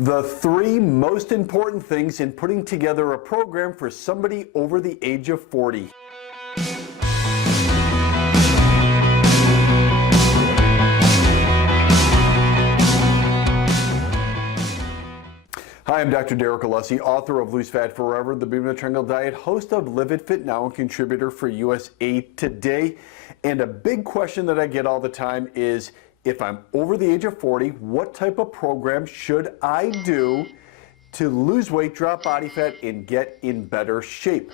The three most important things in putting together a program for somebody over the age of 40. Hi, I'm Dr. Alessi, author of Lose Fat Forever, the Beam of the Triangle Diet, host of Live It Fit Now, and contributor for USA Today. And a big question that I get all the time is, if I'm over the age of 40, what type of program should I do to lose weight, drop body fat, and get in better shape?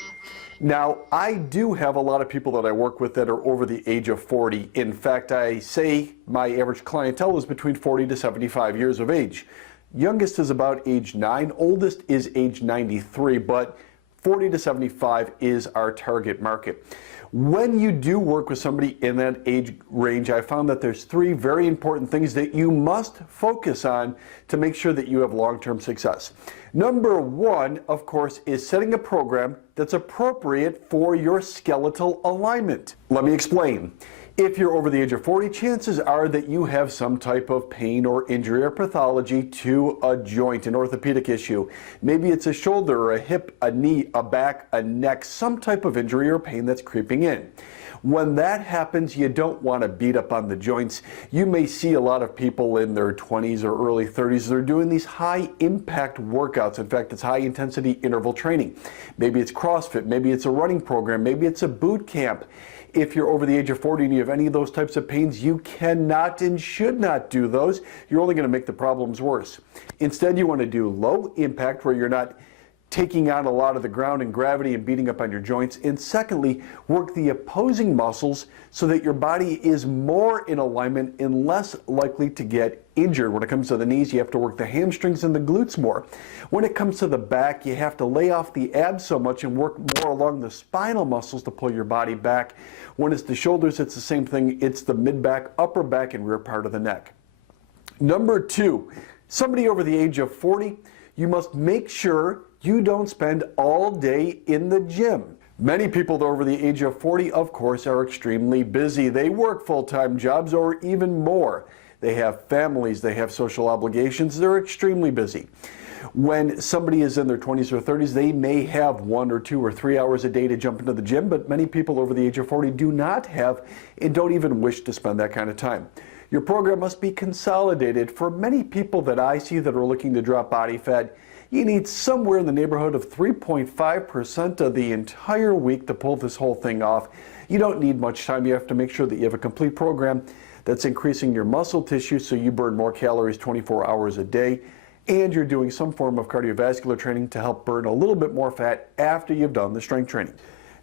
Now, I do have a lot of people that I work with that are over the age of 40. In fact, I say my average clientele is between 40 to 75 years of age. Youngest is about age 9, oldest is age 93, but 40 to 75 is our target market. When you do work with somebody in that age range, I found that there's three very important things that you must focus on to make sure that you have long-term success. Number one, of course, is setting a program that's appropriate for your skeletal alignment. Let me explain. If you're over the age of 40, chances are that you have some type of pain or injury or pathology to a joint, an orthopedic issue. Maybe it's a shoulder or a hip, a knee, a back, a neck, some type of injury or pain that's creeping in. When that happens, you don't want to beat up on the joints. You may see a lot of people in their 20s or early 30s. They're doing these high impact workouts. In fact, it's high intensity interval training. Maybe it's CrossFit, maybe it's a running program, maybe it's a boot camp. If you're over the age of 40 and you have any of those types of pains, you cannot and should not do those. You're only going to make the problems worse. Instead, you want to do low impact where you're not taking on a lot of the ground and gravity and beating up on your joints. And secondly, work the opposing muscles so that your body is more in alignment and less likely to get injured. When it comes to the knees, you have to work the hamstrings and the glutes more. When it comes to the back, you have to lay off the abs so much and work more along the spinal muscles to pull your body back. When it's the shoulders, it's the same thing. It's the mid-back, upper back, and rear part of the neck. Number two, somebody over the age of 40, you must make sure you don't spend all day in the gym. Many people over the age of 40, of course, are extremely busy. They work full-time jobs or even more. They have families, they have social obligations, they're extremely busy. When somebody is in their 20s or 30s, they may have 1 or 2 or 3 hours a day to jump into the gym, but many people over the age of 40 do not have and don't even wish to spend that kind of time. Your program must be consolidated. For many people that I see that are looking to drop body fat, you need somewhere in the neighborhood of 3.5% of the entire week to pull this whole thing off. You don't need much time. You have to make sure that you have a complete program that's increasing your muscle tissue so you burn more calories 24 hours a day, and you're doing some form of cardiovascular training to help burn a little bit more fat after you've done the strength training.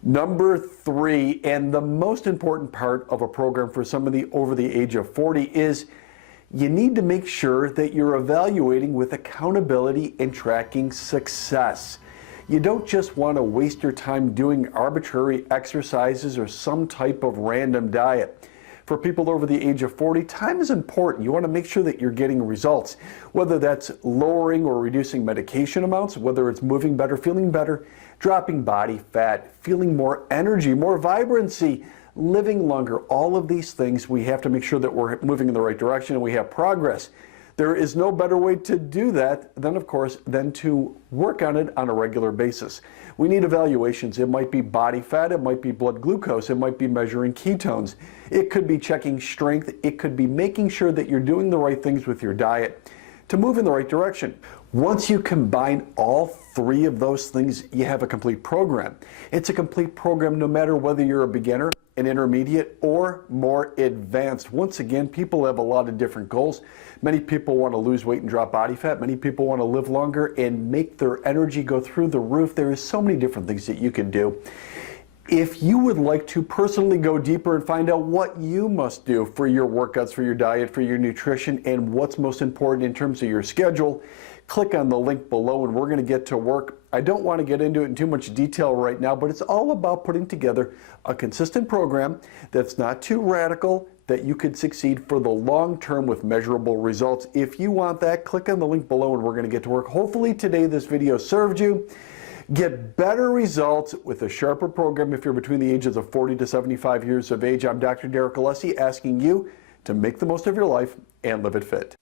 Number three, and the most important part of a program for somebody over the age of 40 is you need to make sure that you're evaluating with accountability and tracking success. You don't just want to waste your time doing arbitrary exercises or some type of random diet. For people over the age of 40, time is important. You want to make sure that you're getting results, whether that's lowering or reducing medication amounts, whether it's moving better, feeling better, dropping body fat, feeling more energy, more vibrancy, living longer. All of these things, we have to make sure that we're moving in the right direction and we have progress. There is no better way to do that than, of course, than to work on it on a regular basis. We need evaluations. It might be body fat, it might be blood glucose, it might be measuring ketones. It could be checking strength, it could be making sure that you're doing the right things with your diet to move in the right direction. Once you combine all three of those things, you have a complete program. It's a complete program no matter whether you're a beginner, an intermediate, or more advanced. Once again, people have a lot of different goals. Many people want to lose weight and drop body fat. Many people want to live longer and make their energy go through the roof. There is so many different things that you can do. If you would like to personally go deeper and find out what you must do for your workouts, for your diet, for your nutrition, and what's most important in terms of your schedule, click on the link below and we're going to get to work. I don't want to get into it in too much detail right now, but it's all about putting together a consistent program that's not too radical, that you could succeed for the long term with measurable results. If you want that, click on the link below and we're going to get to work. Hopefully today this video served you. Get better results with a sharper program if you're between the ages of 40 to 75 years of age. I'm Dr. Alessi asking you to make the most of your life and live it fit.